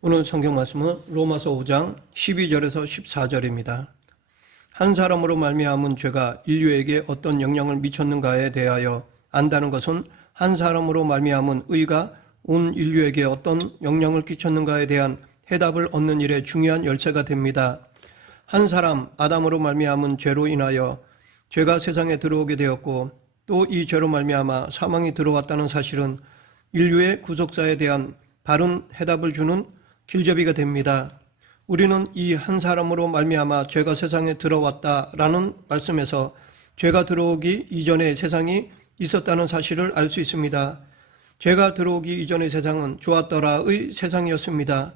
오늘 성경 말씀은 로마서 5장 12절에서 14절입니다. 한 사람으로 말미암은 죄가 인류에게 어떤 영향을 미쳤는가에 대하여 안다는 것은 한 사람으로 말미암은 의가 온 인류에게 어떤 영향을 끼쳤는가에 대한 해답을 얻는 일에 중요한 열쇠가 됩니다. 한 사람 아담으로 말미암은 죄로 인하여 죄가 세상에 들어오게 되었고 또 이 죄로 말미암아 사망이 들어왔다는 사실은 인류의 구속사에 대한 바른 해답을 주는 길잡이가 됩니다. 우리는 이 한 사람으로 말미암아 죄가 세상에 들어왔다라는 말씀에서 죄가 들어오기 이전에 세상이 있었다는 사실을 알 수 있습니다. 죄가 들어오기 이전의 세상은 좋았더라의 세상이었습니다.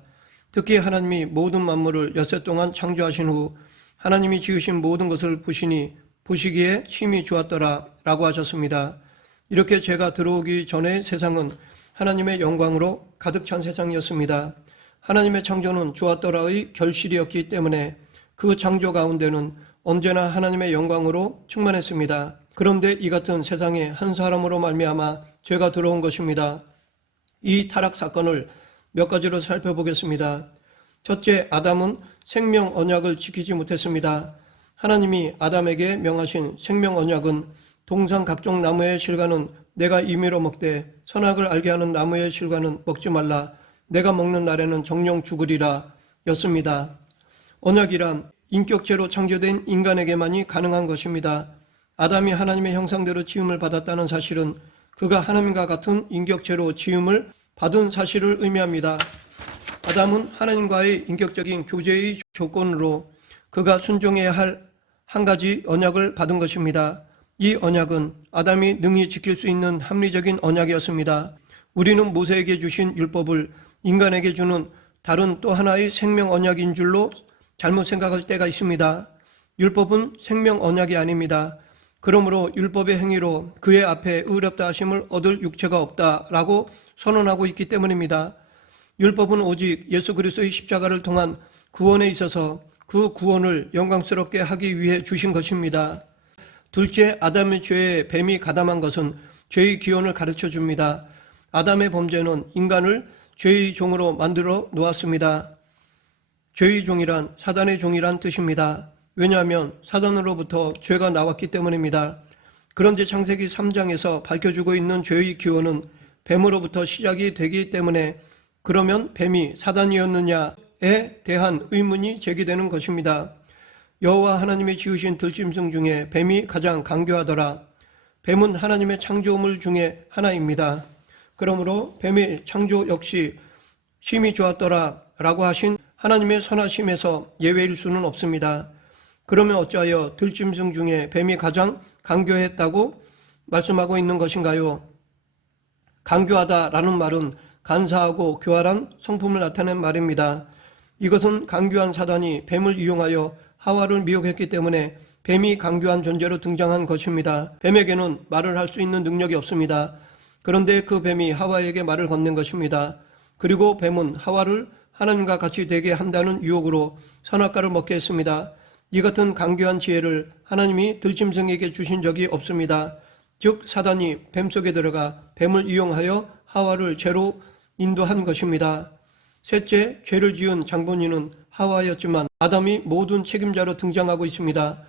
특히 하나님이 모든 만물을 엿새 동안 창조하신 후 하나님이 지으신 모든 것을 보시기에 심히 좋았더라라고 하셨습니다. 이렇게 죄가 들어오기 전의 세상은 하나님의 영광으로 가득 찬 세상이었습니다. 하나님의 창조는 좋았더라의 결실이었기 때문에 그 창조 가운데는 언제나 하나님의 영광으로 충만했습니다. 그런데 이 같은 세상에 한 사람으로 말미암아 죄가 들어온 것입니다. 이 타락 사건을 몇 가지로 살펴보겠습니다. 첫째, 아담은 생명 언약을 지키지 못했습니다. 하나님이 아담에게 명하신 생명 언약은 동상 각종 나무의 실과는 내가 임의로 먹되 선악을 알게 하는 나무의 실과는 먹지 말라. 내가 먹는 날에는 정령 죽으리라 였습니다. 언약이란 인격체로 창조된 인간에게만이 가능한 것입니다. 아담이 하나님의 형상대로 지음을 받았다는 사실은 그가 하나님과 같은 인격체로 지음을 받은 사실을 의미합니다. 아담은 하나님과의 인격적인 교제의 조건으로 그가 순종해야 할 한 가지 언약을 받은 것입니다. 이 언약은 아담이 능히 지킬 수 있는 합리적인 언약이었습니다. 우리는 모세에게 주신 율법을 인간에게 주는 다른 또 하나의 생명 언약인 줄로 잘못 생각할 때가 있습니다. 율법은 생명 언약이 아닙니다. 그러므로 율법의 행위로 그의 앞에 의롭다 하심을 얻을 육체가 없다라고 선언하고 있기 때문입니다. 율법은 오직 예수 그리스도의 십자가를 통한 구원에 있어서 그 구원을 영광스럽게 하기 위해 주신 것입니다. 둘째, 아담의 죄에 뱀이 가담한 것은 죄의 기원을 가르쳐 줍니다. 아담의 범죄는 인간을 죄의 종으로 만들어 놓았습니다. 죄의 종이란 사단의 종이란 뜻입니다. 왜냐하면 사단으로부터 죄가 나왔기 때문입니다. 그런데 창세기 3장에서 밝혀주고 있는 죄의 기원은 뱀으로부터 시작이 되기 때문에 그러면 뱀이 사단이었느냐에 대한 의문이 제기되는 것입니다. 여호와 하나님이 지으신 들짐승 중에 뱀이 가장 강교하더라. 뱀은 하나님의 창조물 중에 하나입니다. 그러므로 뱀의 창조 역시 심히 좋았더라 라고 하신 하나님의 선하심에서 예외일 수는 없습니다. 그러면 어찌하여 들짐승 중에 뱀이 가장 강교했다고 말씀하고 있는 것인가요? 강교하다라는 말은 간사하고 교활한 성품을 나타낸 말입니다. 이것은 강교한 사단이 뱀을 이용하여 하와를 미혹했기 때문에 뱀이 강교한 존재로 등장한 것입니다. 뱀에게는 말을 할 수 있는 능력이 없습니다. 그런데 그 뱀이 하와에게 말을 건넨 것입니다. 그리고 뱀은 하와를 하나님과 같이 되게 한다는 유혹으로 선악과를 먹게 했습니다. 이 같은 강교한 지혜를 하나님이 들짐승에게 주신 적이 없습니다. 즉 사단이 뱀 속에 들어가 뱀을 이용하여 하와를 죄로 인도한 것입니다. 셋째, 죄를 지은 장본인은 하와였지만 아담이 모든 책임자로 등장하고 있습니다.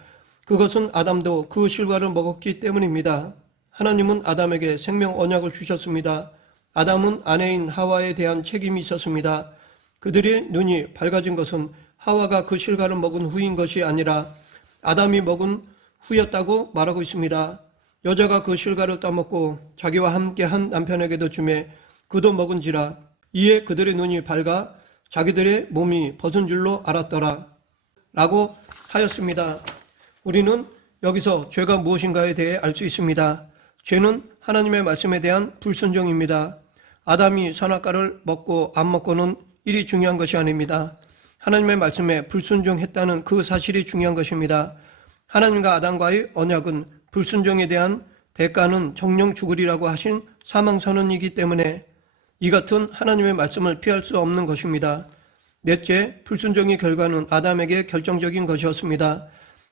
그것은 아담도 그 실과를 먹었기 때문입니다. 하나님은 아담에게 생명 언약을 주셨습니다. 아담은 아내인 하와에 대한 책임이 있었습니다. 그들의 눈이 밝아진 것은 하와가 그 실과를 먹은 후인 것이 아니라 아담이 먹은 후였다고 말하고 있습니다. 여자가 그 실과를 따먹고 자기와 함께 한 남편에게도 주매 그도 먹은지라. 이에 그들의 눈이 밝아 자기들의 몸이 벗은 줄로 알았더라 라고 하였습니다. 우리는 여기서 죄가 무엇인가에 대해 알 수 있습니다. 죄는 하나님의 말씀에 대한 불순종입니다. 아담이 선악과를 먹고 안 먹고는 일이 중요한 것이 아닙니다. 하나님의 말씀에 불순종했다는 그 사실이 중요한 것입니다. 하나님과 아담과의 언약은 불순종에 대한 대가는 정령 죽으리라고 하신 사망선언이기 때문에 이 같은 하나님의 말씀을 피할 수 없는 것입니다. 넷째, 불순종의 결과는 아담에게 결정적인 것이었습니다.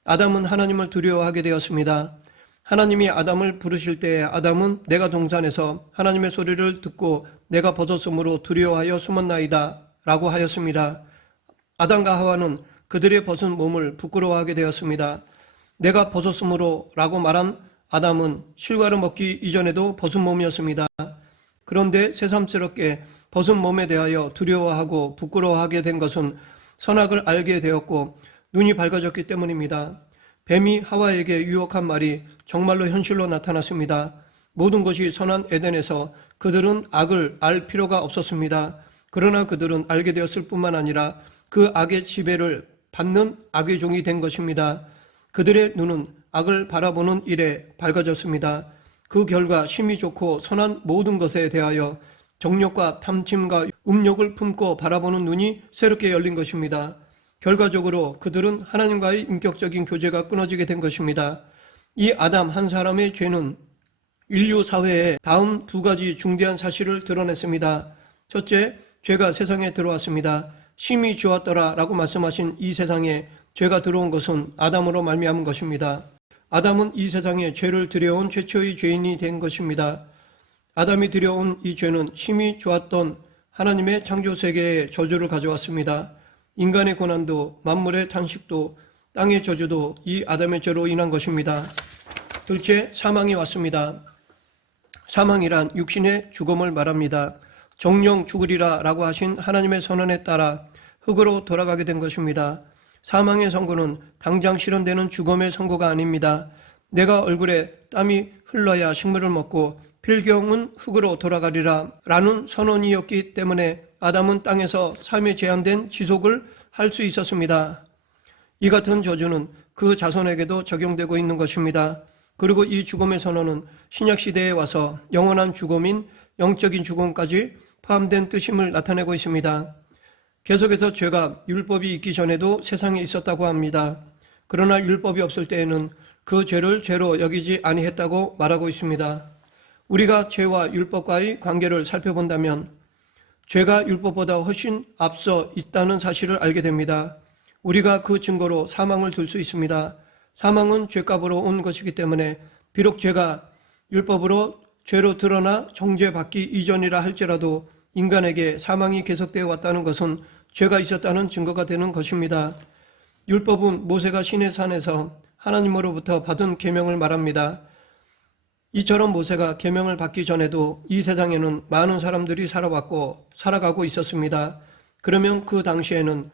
아담은 하나님을 두려워하게 되었습니다. 하나님이 아담을 부르실 때에 아담은 내가 동산에서 하나님의 소리를 듣고 내가 벗었으므로 두려워하여 숨었나이다 라고 하였습니다. 아담과 하와는 그들의 벗은 몸을 부끄러워하게 되었습니다. 내가 벗었으므로 라고 말한 아담은 실과를 먹기 이전에도 벗은 몸이었습니다. 그런데 새삼스럽게 벗은 몸에 대하여 두려워하고 부끄러워하게 된 것은 선악을 알게 되었고 눈이 밝아졌기 때문입니다. 뱀이 하와에게 유혹한 말이 정말로 현실로 나타났습니다. 모든 것이 선한 에덴에서 그들은 악을 알 필요가 없었습니다. 그러나 그들은 알게 되었을 뿐만 아니라 그 악의 지배를 받는 악의 종이 된 것입니다. 그들의 눈은 악을 바라보는 일에 밝아졌습니다. 그 결과 심히 좋고 선한 모든 것에 대하여 정욕과 탐심과 음욕을 품고 바라보는 눈이 새롭게 열린 것입니다. 결과적으로 그들은 하나님과의 인격적인 교제가 끊어지게 된 것입니다. 이 아담 한 사람의 죄는 인류 사회에 다음 두 가지 중대한 사실을 드러냈습니다. 첫째, 죄가 세상에 들어왔습니다. 심히 좋았더라 라고 말씀하신 이 세상에 죄가 들어온 것은 아담으로 말미암은 것입니다. 아담은 이 세상에 죄를 들여온 최초의 죄인이 된 것입니다. 아담이 들여온 이 죄는 심히 좋았던 하나님의 창조 세계에 저주를 가져왔습니다. 인간의 고난도, 만물의 탄식도, 땅의 저주도 이 아담의 죄로 인한 것입니다. 둘째, 사망이 왔습니다. 사망이란 육신의 죽음을 말합니다. 정령 죽으리라 라고 하신 하나님의 선언에 따라 흙으로 돌아가게 된 것입니다. 사망의 선고는 당장 실현되는 죽음의 선고가 아닙니다. 내가 얼굴에 땀이 흘러야 식물을 먹고 필경은 흙으로 돌아가리라 라는 선언이었기 때문에 아담은 땅에서 삶에 제한된 지속을 할 수 있었습니다. 이 같은 저주는 그 자손에게도 적용되고 있는 것입니다. 그리고 이 죽음의 선언은 신약시대에 와서 영원한 죽음인 영적인 죽음까지 포함된 뜻임을 나타내고 있습니다. 계속해서 죄가 율법이 있기 전에도 세상에 있었다고 합니다. 그러나 율법이 없을 때에는 그 죄를 죄로 여기지 아니했다고 말하고 있습니다. 우리가 죄와 율법과의 관계를 살펴본다면 죄가 율법보다 훨씬 앞서 있다는 사실을 알게 됩니다. 우리가 그 증거로 사망을 들 수 있습니다. 사망은 죄값으로 온 것이기 때문에 비록 죄가 율법으로 죄로 드러나 정죄받기 이전이라 할지라도 인간에게 사망이 계속되어 왔다는 것은 죄가 있었다는 증거가 되는 것입니다. 율법은 모세가 시내 산에서 하나님으로부터 받은 계명을 말합니다. 이처럼 모세가 계명을 받기 전에도 이 세상에는 많은 사람들이 살아가고 있었습니다. 그러면 그 당시에는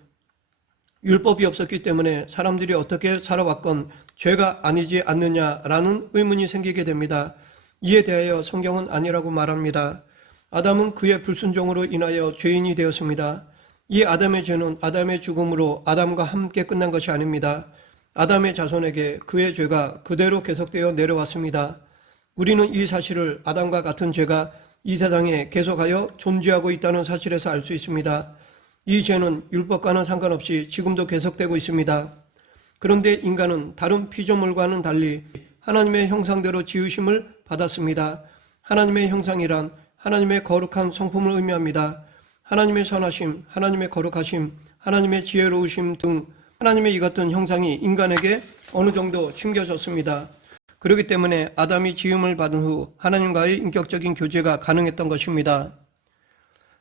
율법이 없었기 때문에 사람들이 어떻게 살아왔건 죄가 아니지 않느냐라는 의문이 생기게 됩니다. 이에 대하여 성경은 아니라고 말합니다. 아담은 그의 불순종으로 인하여 죄인이 되었습니다. 이 아담의 죄는 아담의 죽음으로 아담과 함께 끝난 것이 아닙니다. 아담의 자손에게 그의 죄가 그대로 계속되어 내려왔습니다. 우리는 이 사실을 아담과 같은 죄가 이 세상에 계속하여 존재하고 있다는 사실에서 알 수 있습니다. 이 죄는 율법과는 상관없이 지금도 계속되고 있습니다. 그런데 인간은 다른 피조물과는 달리 하나님의 형상대로 지으심을 받았습니다. 하나님의 형상이란 하나님의 거룩한 성품을 의미합니다. 하나님의 선하심, 하나님의 거룩하심, 하나님의 지혜로우심 등 하나님의 이 같은 형상이 인간에게 어느 정도 심겨졌습니다. 그렇기 때문에 아담이 지음을 받은 후 하나님과의 인격적인 교제가 가능했던 것입니다.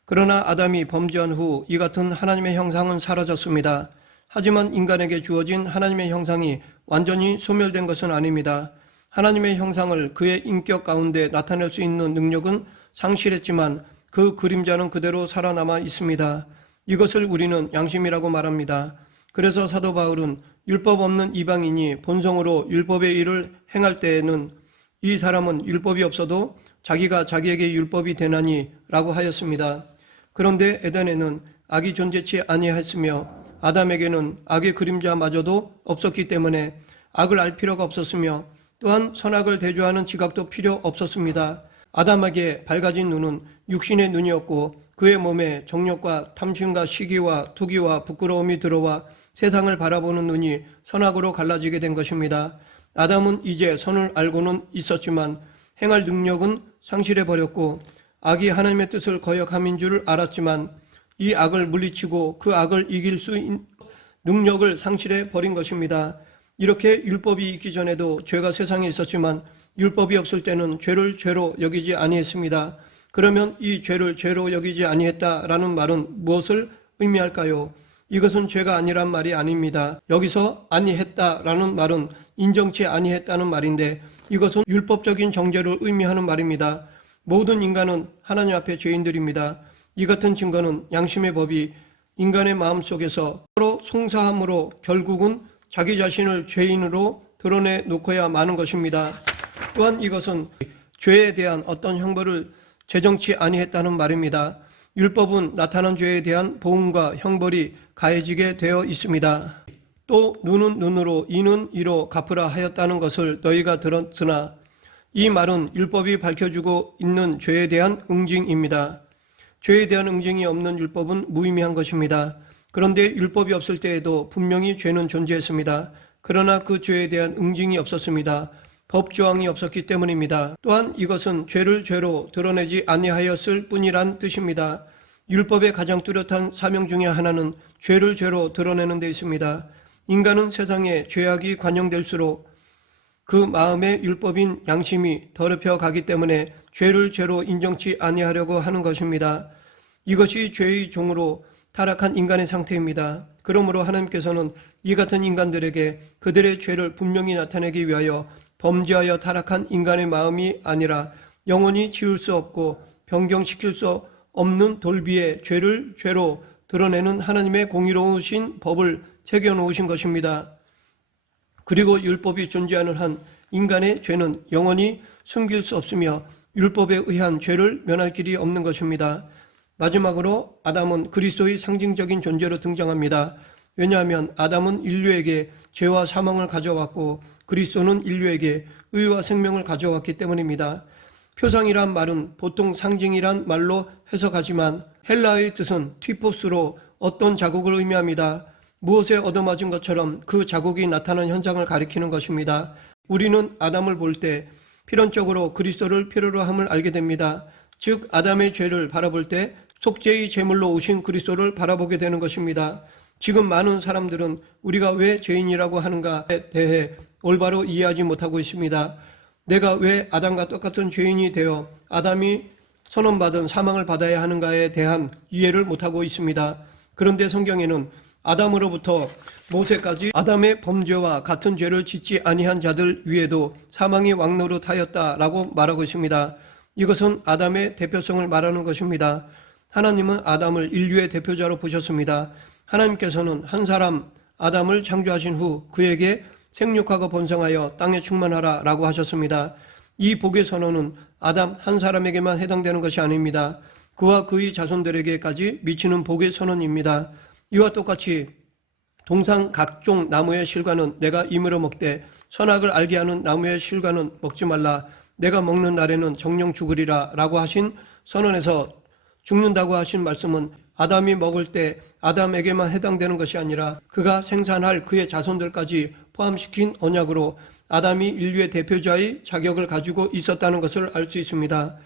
그러나 아담이 범죄한 후 이 같은 하나님의 형상은 사라졌습니다. 하지만 인간에게 주어진 하나님의 형상이 완전히 소멸된 것은 아닙니다. 하나님의 형상을 그의 인격 가운데 나타낼 수 있는 능력은 상실했지만 그 그림자는 그대로 살아남아 있습니다. 이것을 우리는 양심이라고 말합니다. 그래서 사도 바울은 율법 없는 이방인이 본성으로 율법의 일을 행할 때에는 이 사람은 율법이 없어도 자기가 자기에게 율법이 되나니 라고 하였습니다. 그런데 에덴에는 악이 존재치 아니했으며 아담에게는 악의 그림자마저도 없었기 때문에 악을 알 필요가 없었으며 또한 선악을 대조하는 지각도 필요 없었습니다. 아담에게 밝아진 눈은 육신의 눈이었고 그의 몸에 정욕과 탐심과 시기와 투기와 부끄러움이 들어와 세상을 바라보는 눈이 선악으로 갈라지게 된 것입니다. 아담은 이제 선을 알고는 있었지만 행할 능력은 상실해버렸고 악이 하나님의 뜻을 거역함인 줄 알았지만 이 악을 물리치고 그 악을 이길 수 있는 능력을 상실해버린 것입니다. 이렇게 율법이 있기 전에도 죄가 세상에 있었지만 율법이 없을 때는 죄를 죄로 여기지 아니했습니다. 그러면 이 죄를 죄로 여기지 아니했다라는 말은 무엇을 의미할까요? 이것은 죄가 아니란 말이 아닙니다. 여기서 아니했다라는 말은 인정치 아니했다는 말인데 이것은 율법적인 정죄를 의미하는 말입니다. 모든 인간은 하나님 앞에 죄인들입니다. 이 같은 증거는 양심의 법이 인간의 마음속에서 서로 송사함으로 결국은 자기 자신을 죄인으로 드러내 놓고야 마는 것입니다. 또한 이것은 죄에 대한 어떤 형벌을 제정치 아니했다는 말입니다. 율법은 나타난 죄에 대한 보응과 형벌이 가해지게 되어 있습니다. 또 눈은 눈으로 이는 이로 갚으라 하였다는 것을 너희가 들었으나 이 말은 율법이 밝혀주고 있는 죄에 대한 응징입니다. 죄에 대한 응징이 없는 율법은 무의미한 것입니다. 그런데 율법이 없을 때에도 분명히 죄는 존재했습니다. 그러나 그 죄에 대한 응징이 없었습니다. 법조항이 없었기 때문입니다. 또한 이것은 죄를 죄로 드러내지 아니하였을 뿐이란 뜻입니다. 율법의 가장 뚜렷한 사명 중에 하나는 죄를 죄로 드러내는 데 있습니다. 인간은 세상에 죄악이 관영될수록 그 마음의 율법인 양심이 더럽혀 가기 때문에 죄를 죄로 인정치 아니하려고 하는 것입니다. 이것이 죄의 종으로 타락한 인간의 상태입니다. 그러므로 하나님께서는 이 같은 인간들에게 그들의 죄를 분명히 나타내기 위하여 범죄하여 타락한 인간의 마음이 아니라 영원히 지울 수 없고 변경시킬 수 없는 돌비에 죄를 죄로 드러내는 하나님의 공의로우신 법을 새겨놓으신 것입니다. 그리고 율법이 존재하는 한 인간의 죄는 영원히 숨길 수 없으며 율법에 의한 죄를 면할 길이 없는 것입니다. 마지막으로 아담은 그리스도의 상징적인 존재로 등장합니다. 왜냐하면 아담은 인류에게 죄와 사망을 가져왔고 그리스도는 인류에게 의와 생명을 가져왔기 때문입니다. 표상이란 말은 보통 상징이란 말로 해석하지만 헬라의 뜻은 티포스로 어떤 자국을 의미합니다. 무엇에 얻어맞은 것처럼 그 자국이 나타난 현장을 가리키는 것입니다. 우리는 아담을 볼 때 필연적으로 그리스도를 필요로 함을 알게 됩니다. 즉 아담의 죄를 바라볼 때 속죄의 제물로 오신 그리스도를 바라보게 되는 것입니다. 지금 많은 사람들은 우리가 왜 죄인이라고 하는가에 대해 올바로 이해하지 못하고 있습니다. 내가 왜 아담과 똑같은 죄인이 되어 아담이 선언받은 사망을 받아야 하는가에 대한 이해를 못하고 있습니다. 그런데 성경에는 아담으로부터 모세까지 아담의 범죄와 같은 죄를 짓지 아니한 자들 위에도 사망이 왕노릇하였다라고 말하고 있습니다. 이것은 아담의 대표성을 말하는 것입니다. 하나님은 아담을 인류의 대표자로 보셨습니다. 하나님께서는 한 사람 아담을 창조하신 후 그에게 생육하고 번성하여 땅에 충만하라 라고 하셨습니다. 이 복의 선언은 아담 한 사람에게만 해당되는 것이 아닙니다. 그와 그의 자손들에게까지 미치는 복의 선언입니다. 이와 똑같이 동상 각종 나무의 실과는 내가 임으로 먹되 선악을 알게 하는 나무의 실과는 먹지 말라. 내가 먹는 날에는 정령 죽으리라 라고 하신 선언에서 죽는다고 하신 말씀은 아담이 먹을 때 아담에게만 해당되는 것이 아니라 그가 생산할 그의 자손들까지 포함시킨 언약으로 아담이 인류의 대표자의 자격을 가지고 있었다는 것을 알 수 있습니다.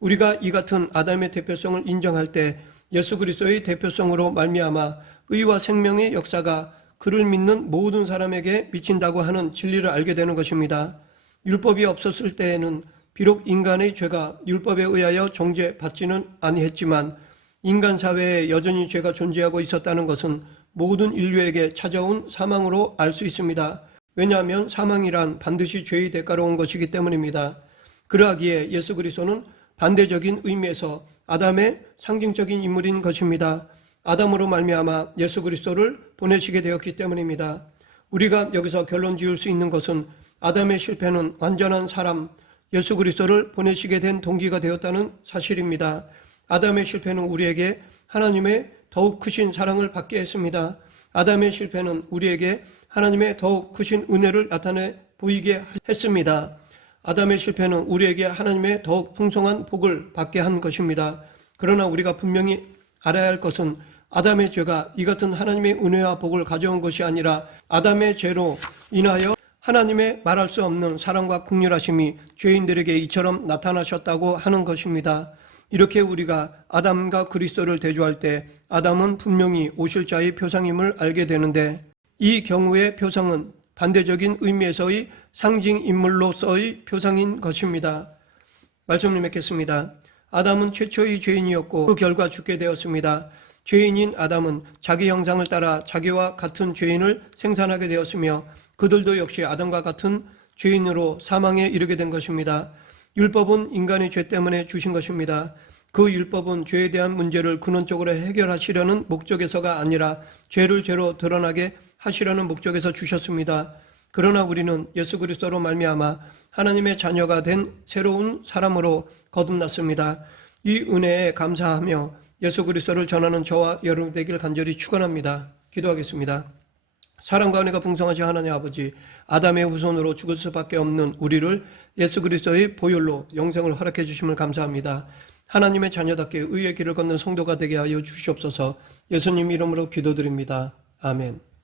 우리가 이 같은 아담의 대표성을 인정할 때 예수 그리스도의 대표성으로 말미암아 의와 생명의 역사가 그를 믿는 모든 사람에게 미친다고 하는 진리를 알게 되는 것입니다. 율법이 없었을 때에는 비록 인간의 죄가 율법에 의하여 정죄받지는 아니했지만 인간 사회에 여전히 죄가 존재하고 있었다는 것은 모든 인류에게 찾아온 사망으로 알 수 있습니다. 왜냐하면 사망이란 반드시 죄의 대가로 온 것이기 때문입니다. 그러하기에 예수 그리스도는 반대적인 의미에서 아담의 상징적인 인물인 것입니다. 아담으로 말미암아 예수 그리스도를 보내시게 되었기 때문입니다. 우리가 여기서 결론 지을 수 있는 것은 아담의 실패는 완전한 사람 예수 그리스도를 보내시게 된 동기가 되었다는 사실입니다. 아담의 실패는 우리에게 하나님의 더욱 크신 사랑을 받게 했습니다. 아담의 실패는 우리에게 하나님의 더욱 크신 은혜를 나타내 보이게 했습니다. 아담의 실패는 우리에게 하나님의 더욱 풍성한 복을 받게 한 것입니다. 그러나 우리가 분명히 알아야 할 것은 아담의 죄가 이 같은 하나님의 은혜와 복을 가져온 것이 아니라 아담의 죄로 인하여 하나님의 말할 수 없는 사랑과 긍휼하심이 죄인들에게 이처럼 나타나셨다고 하는 것입니다. 이렇게 우리가 아담과 그리스도를 대조할 때 아담은 분명히 오실 자의 표상임을 알게 되는데 이 경우의 표상은 반대적인 의미에서의 상징 인물로서의 표상인 것입니다. 말씀 좀 맺겠습니다. 아담은 최초의 죄인이었고 그 결과 죽게 되었습니다. 죄인인 아담은 자기 형상을 따라 자기와 같은 죄인을 생산하게 되었으며 그들도 역시 아담과 같은 죄인으로 사망에 이르게 된 것입니다. 율법은 인간의 죄 때문에 주신 것입니다. 그 율법은 죄에 대한 문제를 근원적으로 해결하시려는 목적에서가 아니라 죄를 죄로 드러나게 하시려는 목적에서 주셨습니다. 그러나 우리는 예수 그리스도로 말미암아 하나님의 자녀가 된 새로운 사람으로 거듭났습니다. 이 은혜에 감사하며 예수 그리스도를 전하는 저와 여러분 되길 간절히 축원합니다. 기도하겠습니다. 사랑과 은혜가 풍성하신 하나님 아버지, 아담의 후손으로 죽을 수밖에 없는 우리를 예수 그리스도의 보혈로 영생을 허락해 주심을 감사합니다. 하나님의 자녀답게 의의 길을 걷는 성도가 되게 하여 주시옵소서. 예수님 이름으로 기도드립니다. 아멘.